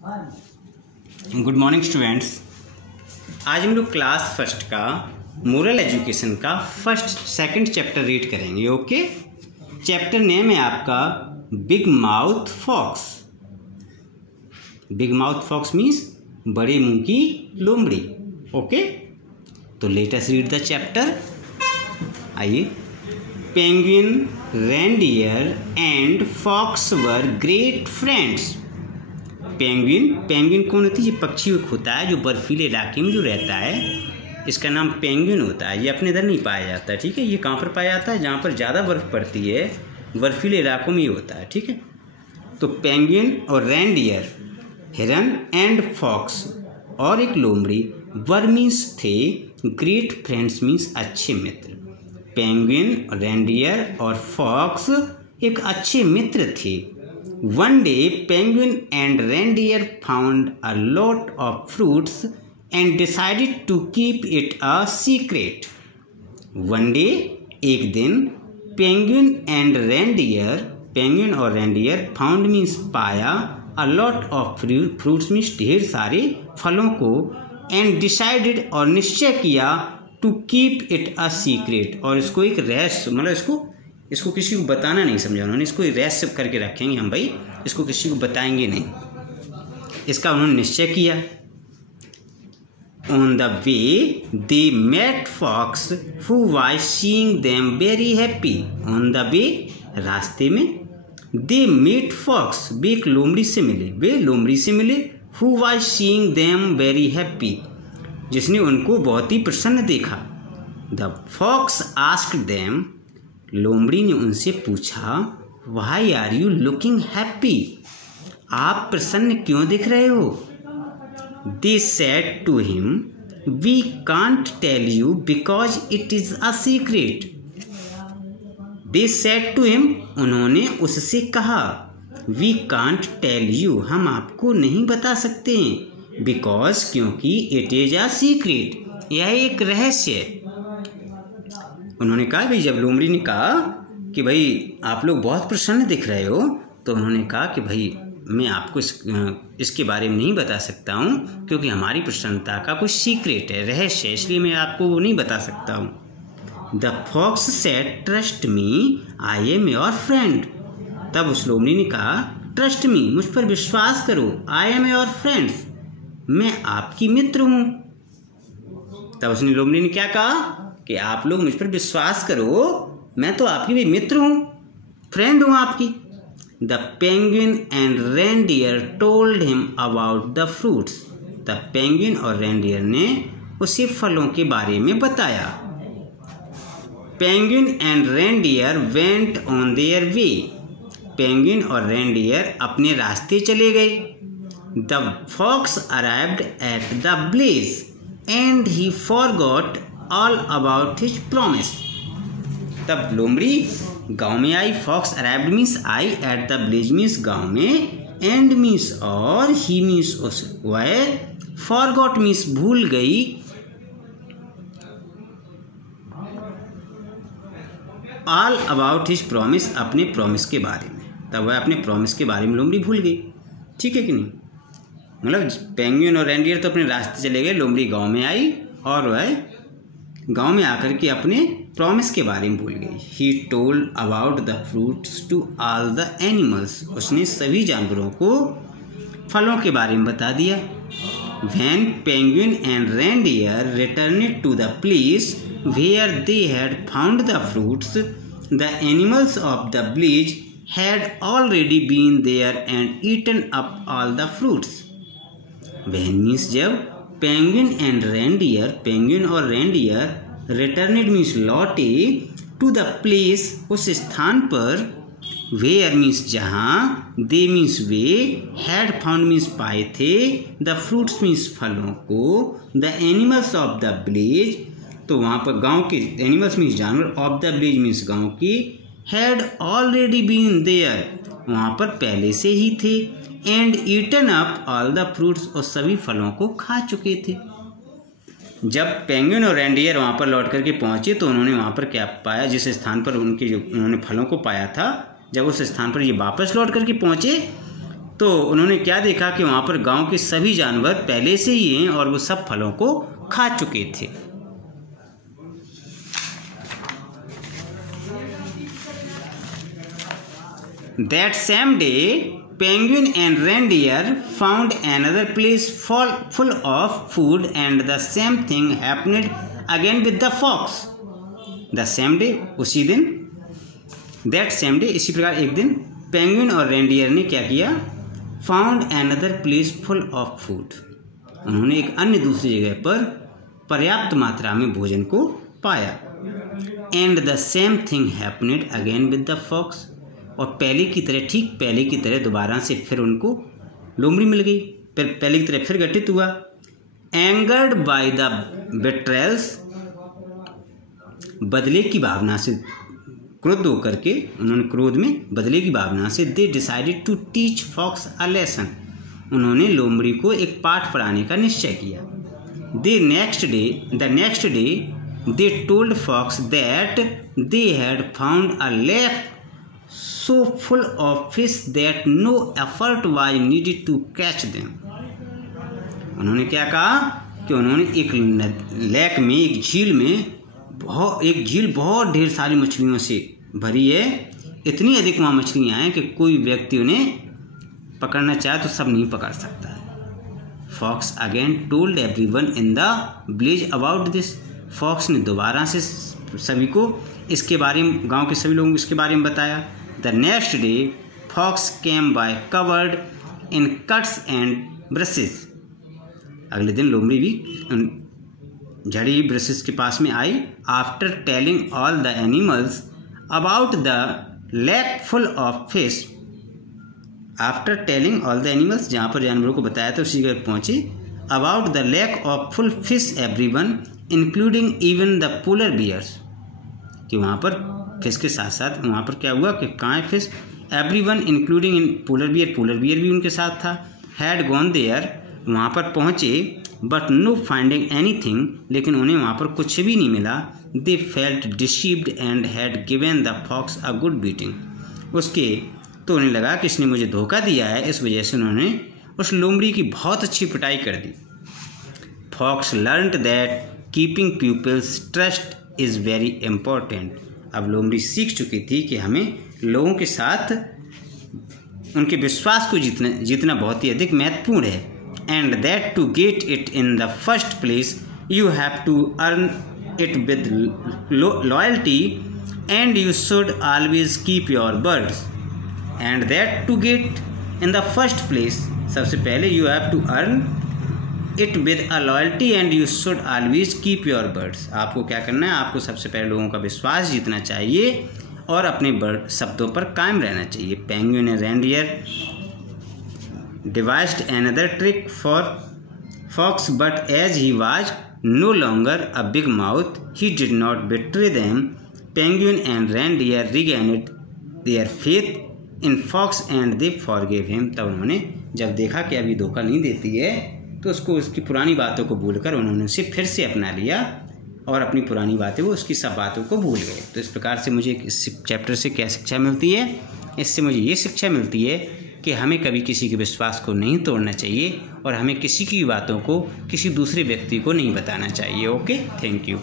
Good morning students. आज हम लोग क्लास फर्स्ट का मोरल एजुकेशन का सेकंड चैप्टर रीड करेंगे। ओके, चैप्टर नेम है आपका big mouth fox. Big mouth fox means बड़े मुंह की लोमड़ी। ओके, तो let us read the chapter. आइए। Penguin, reindeer and fox were great friends. Penguin कौन होती है? ये पक्षी होता है जो बर्फीले इलाके में जो रहता है, इसका नाम पेंगुइन होता है। ये अपने इधर नहीं पाया जाता, ठीक है। ये कहाँ पर पाया जाता है? जहाँ पर ज़्यादा बर्फ़ पड़ती है, बर्फीले इलाकों में ये होता है, ठीक है। तो पेंगुइन और रेनडियर, हिरन एंड फॉक्स और एक लोमड़ी, वर मीन्स थे, ग्रेट फ्रेंड्स मीन्स अच्छे मित्र। पेंगुइन, रेनडियर और फॉक्स एक अच्छे मित्र थे। One day, penguin and reindeer found a lot of fruits and decided to keep it a secret. One day, एक दिन, penguin and reindeer found means पाया, a lot of fruits means ढेर सारे फलों को, and decided और निश्चय किया to keep it a secret, और इसको एक रहस्य, मतलब इसको किसी को बताना नहीं, समझा उन्होंने, इसको रहस्य करके रखेंगे हम भाई, इसको किसी को बताएंगे नहीं, इसका उन्होंने निश्चय किया। On the way they met fox who was seeing them very happy. On the way, रास्ते में, दे मेट फॉक्स, वे एक लोमड़ी से मिले, who was seeing them very happy, जिसने उनको बहुत ही प्रसन्न देखा। द फॉक्स आस्क्ड देम, लोमड़ी ने उनसे पूछा, why are you looking happy, आप प्रसन्न क्यों दिख रहे हो? They said to him, we can't tell you because it is a secret. They said to him, उन्होंने उससे कहा, वी कांट टेल यू, हम आपको नहीं बता सकते हैं, बिकॉज, क्योंकि, इट इज अ सीक्रेट, यह एक रहस्य है। उन्होंने कहा भाई, जब लोमड़ी ने कहा कि भाई आप लोग बहुत प्रसन्न दिख रहे हो, तो उन्होंने कहा कि भाई मैं आपको इसके बारे में नहीं बता सकता हूँ, क्योंकि हमारी प्रसन्नता का कुछ सीक्रेट है, रहस्य है, इसलिए मैं आपको वो नहीं बता सकता हूँ। The fox said, trust me, I am your friend. तब उस लोमड़ी ने कहा, ट्रस्ट मी, मुझ पर विश्वास करो, आई एम योर फ्रेंड, मैं आपकी मित्र हूँ। तब उसने लोमड़ी ने क्या कहा कि आप लोग मुझ पर विश्वास करो, मैं तो आपकी भी मित्र हूँ, फ्रेंड हूँ आपकी। The penguin and reindeer told him about the fruits. The penguin और रेनडियर ने उसे फलों के बारे में बताया। Penguin and reindeer went on their way. Penguin और रेनडियर अपने रास्ते चले गए। The fox arrived at the blaze and he forgot all about his promise. तब लोमड़ी गांव में आई, फॉक्स अराइव्ड मीन्स आई, एट द विलेज मीन्स गांव में, एंड मीन्स और, ही मीन्स उस, वह, फॉरगॉट मीन्स भूल गई, ऑल अबाउट हिज प्रॉमिस, अपने प्रॉमिस के बारे में। तब वह अपने प्रॉमिस के बारे में लोमड़ी भूल गई, ठीक है कि नहीं। मतलब पेंगुइन और रेनडियर तो अपने रास्ते चले गए, लोमड़ी गांव में आई और वह गांव में आकर के अपने प्रॉमिस के बारे में भूल गई। He told about the fruits to all the animals, उसने सभी जानवरों को फलों के बारे में बता दिया। When penguin and reindeer returned to the place where they had found the fruits, the animals of the village had already been there and eaten up all the fruits. When means जब, penguin and reindeer, penguin और reindeer, returned means लौटे, to the place, उस स्थान पर, where means जहाँ, they means वे, had found means पाए थे, द फ्रूट्स मीन्स फलों को, the animals of the village, तो वहाँ पर गांव के, एनिमल्स मीन्स जानवर, ऑफ द विलेज मीन्स गांव की, हैड ऑलरेडी बीन देयर, वहाँ पर पहले से ही थे, and eaten up all the fruits, और सभी फलों को खा चुके थे। जब पेंगुइन और रेनडियर वहाँ पर लौट करके पहुँचे, तो उन्होंने वहाँ पर क्या पाया, जिस स्थान पर उनके जो उन्होंने फलों को पाया था, जब उस स्थान पर ये वापस लौट करके पहुँचे, तो उन्होंने क्या देखा कि वहाँ पर गांव के सभी जानवर पहले से ही हैं और वो सब फलों को खा चुके थे। That same day, penguin and reindeer found another place full of food, and the same thing happened again with the fox. The same day, उसी दिन, that same day, इसी प्रकार एक दिन पेंगुइन और रेंडियर ने क्या किया? Found another place full of food. उन्होंने एक अन्य दूसरी जगह पर पर्याप्त मात्रा में भोजन को पाया। And the same thing happened again with the fox. और पहले की तरह, ठीक पहले की तरह दोबारा से फिर उनको लोमड़ी मिल गई, फिर पहले की तरह फिर घटित हुआ। एंगर्ड बाय द बेट्रेयल्स, बदले की भावना से क्रोध होकर के, उन्होंने क्रोध में बदले की भावना से, they decided to teach fox a lesson, उन्होंने लोमड़ी को एक पाठ पढ़ाने का निश्चय किया। The next day they told fox that they had found a lake so full of fish that no effort was needed to catch them. उन्होंने क्या कहा कि उन्होंने एक लेक में, एक झील बहुत ढेर सारी मछलियों से भरी है, इतनी अधिक वहाँ मछलियाँ हैं कि कोई व्यक्ति उन्हें पकड़ना चाहे तो सब नहीं पकड़ सकता है। Fox again told everyone in the village about this, fox ने दोबारा से सभी को इसके बारे में, गांव के सभी लोगों को इसके बारे में बताया। The next day, fox came by covered in cuts and brushes. अगले दिन लोमड़ी भी झड़ी ब्रशेस के पास में आई। After telling all the animals about the lake full of fish, after telling all the animals, जहाँ पर जानवरों को बताया था उसी जगह पहुँची। About the lake of full fish, everyone, including even the polar bears, कि वहाँ पर फिश के साथ साथ वहाँ पर क्या हुआ कि कहाँ है fish? Everyone including in polar bear भी उनके साथ था। हैड गॉन देयर, वहाँ पर पहुँचे, बट नो फाइंडिंग एनीथिंग, लेकिन उन्हें वहाँ पर कुछ भी नहीं मिला। They felt deceived and had given the fox a good beating, तो उन्हें लगा कि इसने मुझे धोखा दिया है, इस वजह से उन्होंने उस लोमड़ी की बहुत अच्छी पिटाई कर दी। Fox learned that keeping people's trust is very important. अब लोमड़ी सीख चुकी थी कि हमें लोगों के साथ उनके विश्वास को जीतना बहुत ही अधिक महत्वपूर्ण है। And that to get it in the first place you have to earn it with loyalty and you should always keep your words. And that to get in the first place, सबसे पहले you have to earn it with a loyalty and you should always keep your words. आपको क्या करना है? आपको सबसे पहले लोगों का विश्वास जीतना चाहिए और अपने शब्दों पर कायम रहना चाहिए। Penguin and reindeer devised another trick for fox, but as he was no longer a big mouth, he did not betray them. Penguin and reindeer regained their faith in fox and they forgave him. तब उन्होंने जब देखा कि अभी धोखा नहीं देती है तो उसको उसकी पुरानी बातों को भूलकर उन्होंने उसे फिर से अपना लिया और अपनी पुरानी बातें, वो उसकी सब बातों को भूल गए। तो इस प्रकार से मुझे इस चैप्टर से क्या शिक्षा मिलती है? इससे मुझे ये शिक्षा मिलती है कि हमें कभी किसी के विश्वास को नहीं तोड़ना चाहिए और हमें किसी की बातों को किसी दूसरे व्यक्ति को नहीं बताना चाहिए। Okay, thank you.